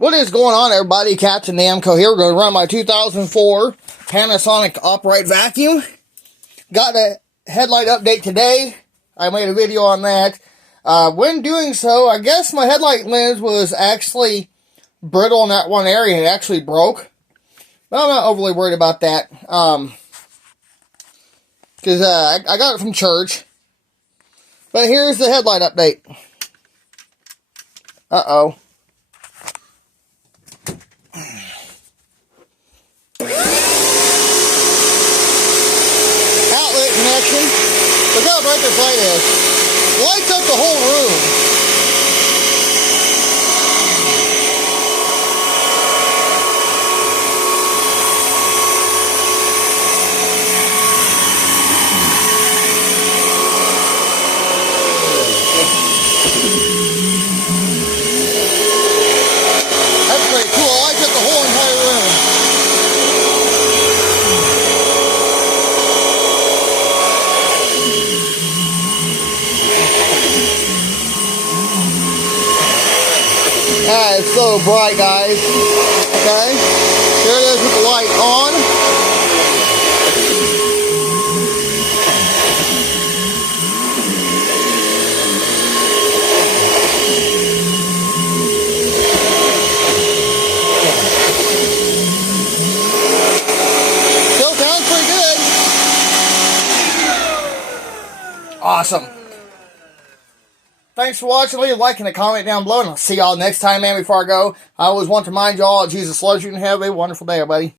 What is going on, everybody? Captain Namco here. We're going to run my 2004 Panasonic Upright Vacuum. Got a headlight update today. I made a video on that. When doing so, I guess my headlight lens was actually brittle in that one area. It actually broke. But I'm not overly worried about that. Because I got it from church. But here's the headlight update. Uh-oh. Outlet connection. Look how bright this light is. Lights up the whole room. That's pretty cool. Lights up the whole entire room. That is so bright, guys. Okay, here it is with the light on. Still sounds pretty good. Awesome. Thanks for watching. Leave a like and a comment down below, and I'll see y'all next time, man. Before I go, I always want to remind y'all that Jesus loves you and have a wonderful day, everybody.